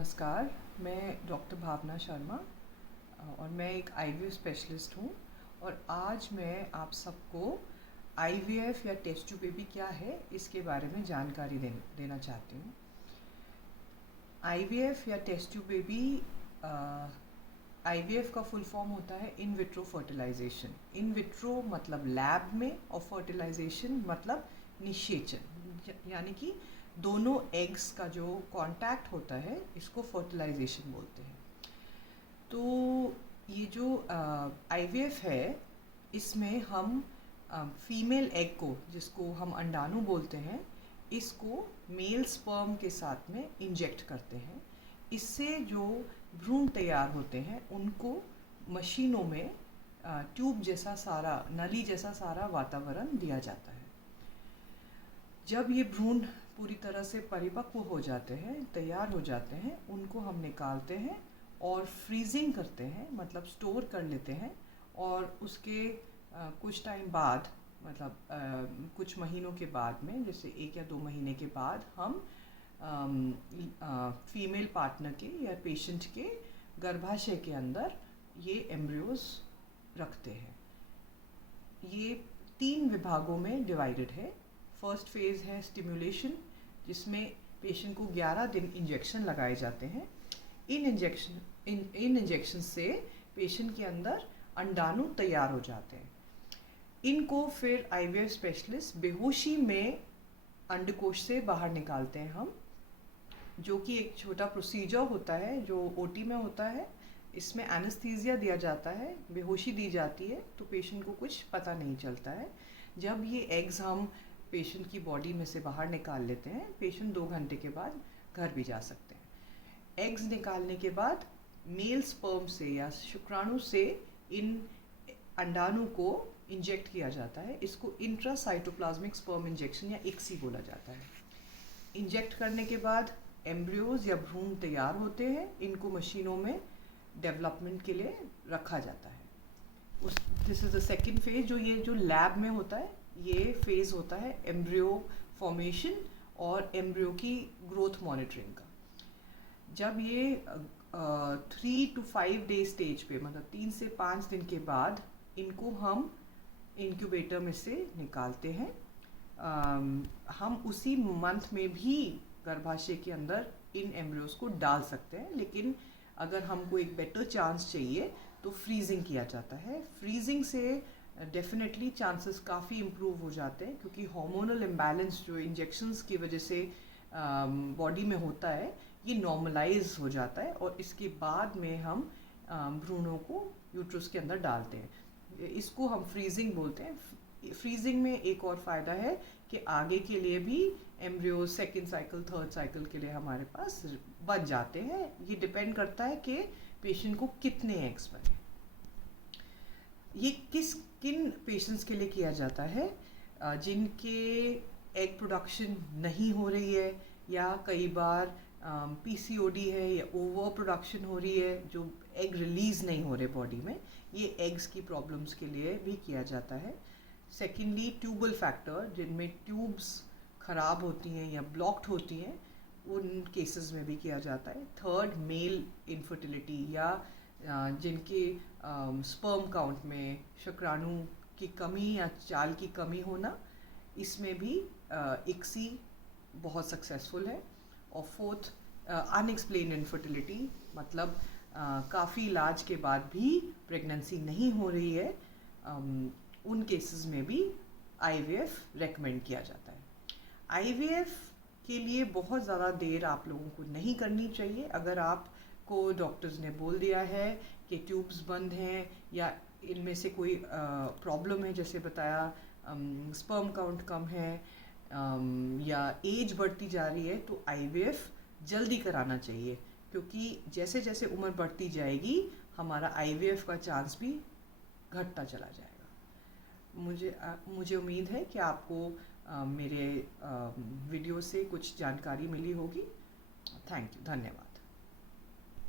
नमस्कार, मैं डॉक्टर भावना शर्मा और मैं एक आईवीएफ स्पेशलिस्ट हूँ। और आज मैं आप सबको आईवीएफ या टेस्ट ट्यूब बेबी क्या है इसके बारे में जानकारी देना चाहती हूँ। आईवीएफ या टेस्ट ट्यूब बेबी, आईवीएफ का फुल फॉर्म होता है in vitro fertilization. In vitro मतलब लैब में और फर्टिलाइजेशन मतलब निषेचन, यानी कि दोनों एग्स का जो कांटेक्ट होता है इसको फर्टिलाइजेशन बोलते हैं। तो ये जो आईवीएफ है इसमें हम फीमेल एग को, जिसको हम अंडाणु बोलते हैं, इसको मेल स्पर्म के साथ में इंजेक्ट करते हैं। इससे जो भ्रूण तैयार होते हैं उनको मशीनों में ट्यूब जैसा सारा, नली जैसा सारा वातावरण दिया जाता है। जब ये भ्रूण पूरी तरह से परिपक्व हो जाते हैं, तैयार हो जाते हैं, उनको हम निकालते हैं और फ्रीजिंग करते हैं, मतलब स्टोर कर लेते हैं। और उसके कुछ टाइम बाद, मतलब कुछ महीनों के बाद में, जैसे 1 या 2 महीने के बाद, हम फीमेल पार्टनर के या पेशेंट के गर्भाशय के अंदर ये एम्ब्रियोज रखते हैं। ये 3 विभागों में डिवाइडेड है। फर्स्ट फेज़ है स्टिमुलेशन, जिसमें पेशेंट को 11 दिन इंजेक्शन लगाए जाते हैं। इन इंजेक्शन से पेशेंट के अंदर अंडाणु तैयार हो जाते हैं। इनको फिर आईवीएफ स्पेशलिस्ट बेहोशी में अंडकोश से बाहर निकालते हैं हम, जो कि एक छोटा प्रोसीजर होता है जो ओटी में होता है। इसमें एनेस्थीसिया दिया जाता है, बेहोशी दी जाती है, तो पेशेंट को कुछ पता नहीं चलता है। जब ये एग्स हम पेशेंट की बॉडी में से बाहर निकाल लेते हैं, पेशेंट 2 घंटे के बाद घर भी जा सकते हैं। एग्स निकालने के बाद मेल स्पर्म से या शुक्राणु से इन अंडाणु को इंजेक्ट किया जाता है। इसको इंट्रासाइटोप्लाज्मिक स्पर्म इंजेक्शन या ICSI बोला जाता है। इंजेक्ट करने के बाद एम्ब्रियोज या भ्रूण तैयार होते हैं। इनको मशीनों में डेवलपमेंट के लिए रखा जाता है। This is the second phase. जो लैब में होता है, ये फेज़ होता है एम्ब्रियो फॉर्मेशन और एम्ब्रियो की ग्रोथ मॉनिटरिंग का। जब ये 3 to 5 डे स्टेज पे, मतलब 3 से 5 दिन के बाद, इनको हम इंक्यूबेटर में से निकालते हैं। हम उसी मंथ में भी गर्भाशय के अंदर इन एम्ब्रियोज को डाल सकते हैं, लेकिन अगर हमको एक बेटर चांस चाहिए तो फ्रीजिंग किया जाता है। फ्रीजिंग से डेफिनेटली चांसेस काफ़ी इम्प्रूव हो जाते हैं, क्योंकि हार्मोनल इम्बैलेंस जो इंजेक्शंस की वजह से बॉडी में होता है, ये नॉर्मलाइज हो जाता है। और इसके बाद में हम भ्रूणों को यूट्रस के अंदर डालते हैं। इसको हम फ्रीजिंग बोलते हैं। फ्रीजिंग में एक और फ़ायदा है कि आगे के लिए भी embryo second cycle, third cycle के लिए हमारे पास बच जाते हैं। ये डिपेंड करता है कि पेशेंट को कितने एग्स बने। ये किन पेशेंट्स के लिए किया जाता है? जिनके एग प्रोडक्शन नहीं हो रही है, या कई बार पीसीओडी है या ओवर प्रोडक्शन हो रही है, जो एग रिलीज़ नहीं हो रहे बॉडी में, ये एग्स की प्रॉब्लम्स के लिए भी किया जाता है। सेकेंडली ट्यूबल फैक्टर, जिनमें ट्यूब्स ख़राब होती हैं या ब्लॉक्ड होती हैं, उन केसेस में भी किया जाता है। थर्ड, मेल इनफर्टिलिटी, या जिनके स्पर्म काउंट में शुक्राणु की कमी या चाल की कमी होना, इसमें भी ICSI बहुत सक्सेसफुल है। और फोर्थ, अनएक्सप्लेन्ड इनफर्टिलिटी, मतलब काफ़ी इलाज के बाद भी प्रेगनेंसी नहीं हो रही है, उन केसेस में भी आईवीएफ रेकमेंड किया जाता है। आईवीएफ के लिए बहुत ज़्यादा देर आप लोगों को नहीं करनी चाहिए। अगर आपको डॉक्टर्स ने बोल दिया है कि ट्यूब्स बंद हैं या इनमें से कोई प्रॉब्लम है, जैसे बताया स्पर्म काउंट कम है या एज बढ़ती जा रही है, तो आईवीएफ जल्दी कराना चाहिए, क्योंकि जैसे जैसे उम्र बढ़ती जाएगी हमारा आईवीएफ का चांस भी घटता चला जाएगा। मुझे उम्मीद है कि आपको मेरे वीडियो से कुछ जानकारी मिली होगी। थैंक यू, धन्यवाद।